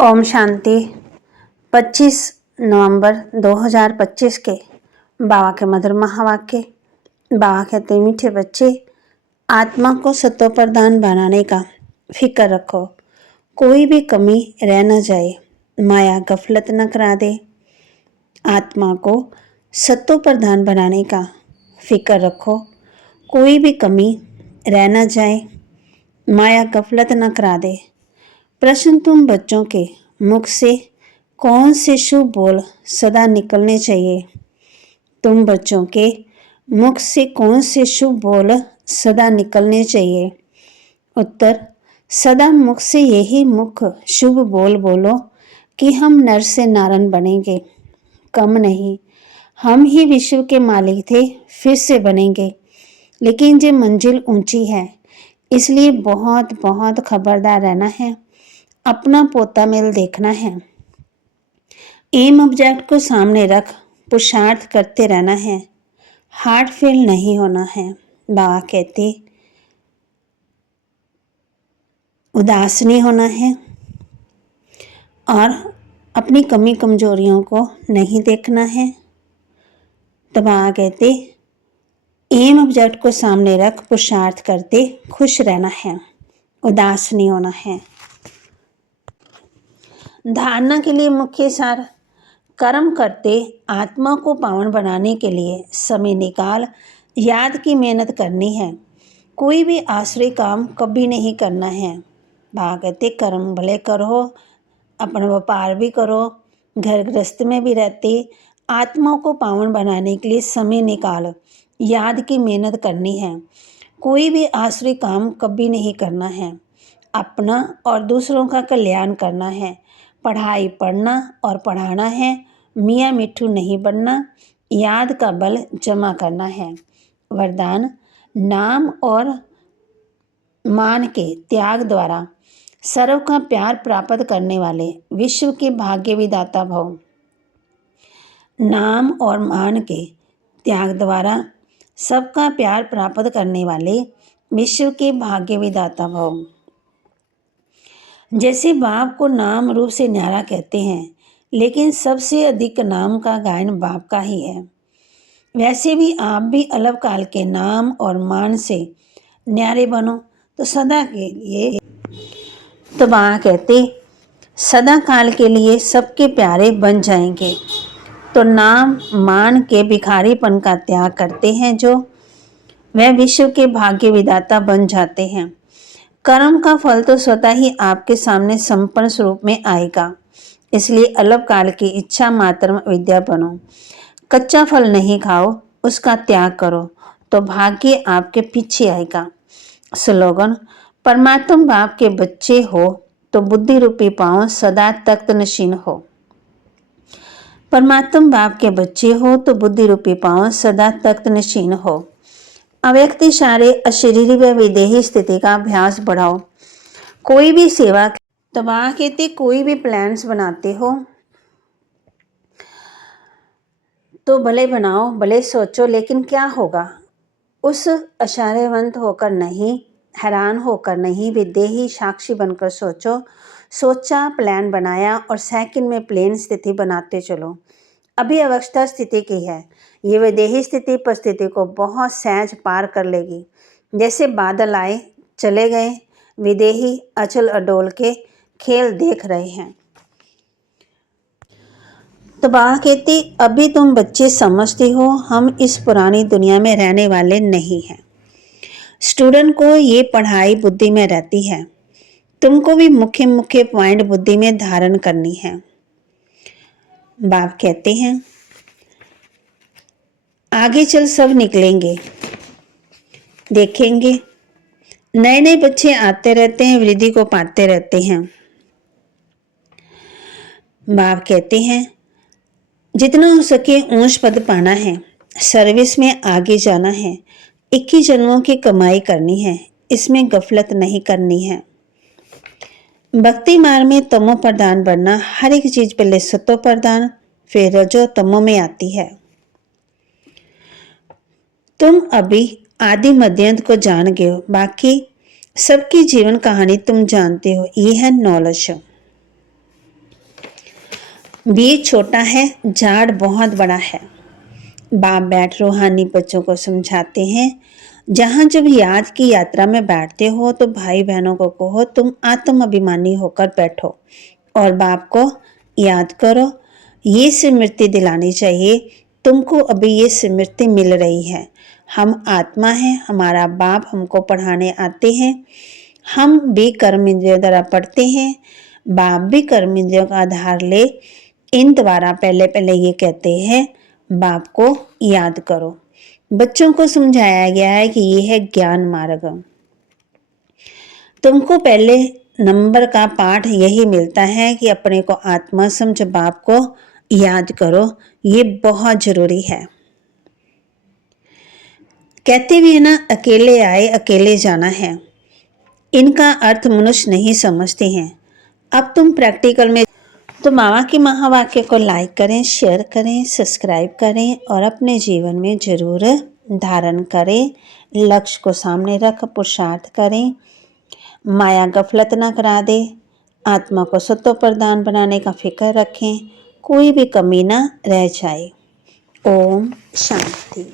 ओम शांति। 25 नवंबर 2025 के बाबा के मधुर महावाक्य। बाबा कहते मीठे बच्चे, आत्मा को सत्व प्रधान बनाने का फिक्र रखो, कोई भी कमी रह न जाए, माया गफलत न करा दे। आत्मा को सत्व प्रधान बनाने का फिक्र रखो, कोई भी कमी रह न जाए, माया गफलत न करा दे। प्रश्न, तुम बच्चों के मुख से कौन से शुभ बोल सदा निकलने चाहिए? तुम बच्चों के मुख से कौन से शुभ बोल सदा निकलने चाहिए? उत्तर, सदा मुख से यही मुख शुभ बोल बोलो कि हम नर से नारायण बनेंगे, कम नहीं। हम ही विश्व के मालिक थे, फिर से बनेंगे, लेकिन ये मंजिल ऊंची है, इसलिए बहुत बहुत खबरदार रहना है, अपना पोता मेल देखना है, एम ऑब्जेक्ट को सामने रख पुरुषार्थ करते रहना है, हार्ट फेल नहीं होना है। बाबा कहते उदास नहीं होना है और अपनी कमी कमजोरियों को नहीं देखना है। तो बाबा कहते एम ऑब्जेक्ट को सामने रख पुरुषार्थ करते खुश रहना है, उदास नहीं होना है। धारणा के लिए मुख्य सार, कर्म करते आत्मा को पावन बनाने के लिए समय निकाल याद की मेहनत करनी है, कोई भी आश्रय काम कभी नहीं करना है। बाबा कहते कर्म भले करो, अपना व्यापार भी करो, घर गृहस्थ में भी रहते आत्मा को पावन बनाने के लिए समय निकाल याद की मेहनत करनी है, कोई भी आश्रय काम कभी नहीं करना है, अपना और दूसरों का कल्याण करना है, पढ़ाई पढ़ना और पढ़ाना है, मियाँ मिट्ठू नहीं बनना, याद का बल जमा करना है। वरदान, नाम और मान के त्याग द्वारा सर्व का प्यार प्राप्त करने वाले विश्व के भाग्य विदाता भव। नाम और मान के त्याग द्वारा सबका प्यार प्राप्त करने वाले विश्व के भाग्य विदाता भव। जैसे बाप को नाम रूप से न्यारा कहते हैं, लेकिन सबसे अधिक नाम का गायन बाप का ही है, वैसे भी आप भी अलग काल के नाम और मान से न्यारे बनो तो सदा के लिए। तो बाबा कहते सदा काल के लिए सबके प्यारे बन जाएंगे। तो नाम मान के भिखारीपन का त्याग करते हैं जो, वह विश्व के भाग्य विदाता बन जाते हैं। कर्म का फल तो स्वतः ही आपके सामने संपन्न स्वरूप में आएगा, इसलिए अलग काल की इच्छा मात्र विद्या बनो, कच्चा फल नहीं खाओ, उसका त्याग करो तो भाग्य आपके पीछे आएगा। स्लोगन, परमात्मा बाप के बच्चे हो तो बुद्धि रूपी पांव सदा तख्त नशीन हो। परमात्मा बाप के बच्चे हो तो बुद्धि रूपी पांव सदा तख्त नशीन हो। अव्यक्त इशारे अशरीरी व विदेही स्थिति का अभ्यास बढ़ाओ। कोई भी सेवा तबाह कहते कोई भी प्लान्स बनाते हो तो भले बनाओ, भले सोचो, लेकिन क्या होगा उस अशारेवंत होकर नहीं, हैरान होकर नहीं, विदेही साक्षी बनकर सोचो। सोचा, प्लान बनाया और सेकंड में प्लेन स्थिति बनाते चलो। अभी अवस्था स्थिति की है, ये विदेही स्थिति परिस्थिति को बहुत सहज पार कर लेगी। जैसे बादल आए चले गए, विदेही अचल अडोल के खेल देख रहे हैं। तो बाबा कहते अभी तुम बच्चे समझते हो हम इस पुरानी दुनिया में रहने वाले नहीं हैं। स्टूडेंट को ये पढ़ाई बुद्धि में रहती है, तुमको भी मुख्य मुख्य पॉइंट बुद्धि में धारण करनी है। बाप कहते हैं आगे चल सब निकलेंगे, देखेंगे, नए नए बच्चे आते रहते हैं, वृद्धि को पाते रहते हैं। बाप कहते हैं जितना हो सके ऊंच पद पाना है, सर्विस में आगे जाना है, 21 जन्मों की कमाई करनी है, इसमें गफलत नहीं करनी है। भक्ति मार्ग में तमो प्रधान बनना, हर एक चीज पहले सतो प्रधान फिर रजो तमो में आती है। तुम अभी आदि मध्यंत को जान गए हो, बाकी सबकी जीवन कहानी तुम जानते हो, ये है नॉलेज। बीज छोटा है, झाड़ बहुत बड़ा है। बाप बैठ रूहानी बच्चों को समझाते हैं। जहाँ जब याद की यात्रा में बैठते हो तो भाई बहनों को कहो तुम आत्म अभिमानी होकर बैठो और बाप को याद करो। ये स्मृति दिलानी चाहिए, तुमको अभी ये स्मृति मिल रही है। हम आत्मा हैं, हमारा बाप हमको पढ़ाने आते हैं। हम भी कर्म इंद्रियों द्वारा पढ़ते हैं, बाप भी कर्म इंद्रियों का आधार ले इन द्वारा पहले पहले ये कहते हैं बाप को याद करो। बच्चों को समझाया गया है कि ये है ज्ञान मार्ग। तुमको पहले नंबर का पाठ यही मिलता है कि अपने को आत्मा समझ बाप को याद करो, ये बहुत जरूरी है। कहते भी है ना, अकेले आए अकेले जाना है। इनका अर्थ मनुष्य नहीं समझते हैं। अब तुम प्रैक्टिकल में तो मामा के महावाक्य को लाइक करें, शेयर करें, सब्सक्राइब करें और अपने जीवन में जरूर धारण करें। लक्ष्य को सामने रख पुरुषार्थ करें। माया गफलत न करा दे। आत्मा को सत्व प्रदान बनाने का फिक्र रखें, कोई भी कमी ना रह जाए। ओम शांति।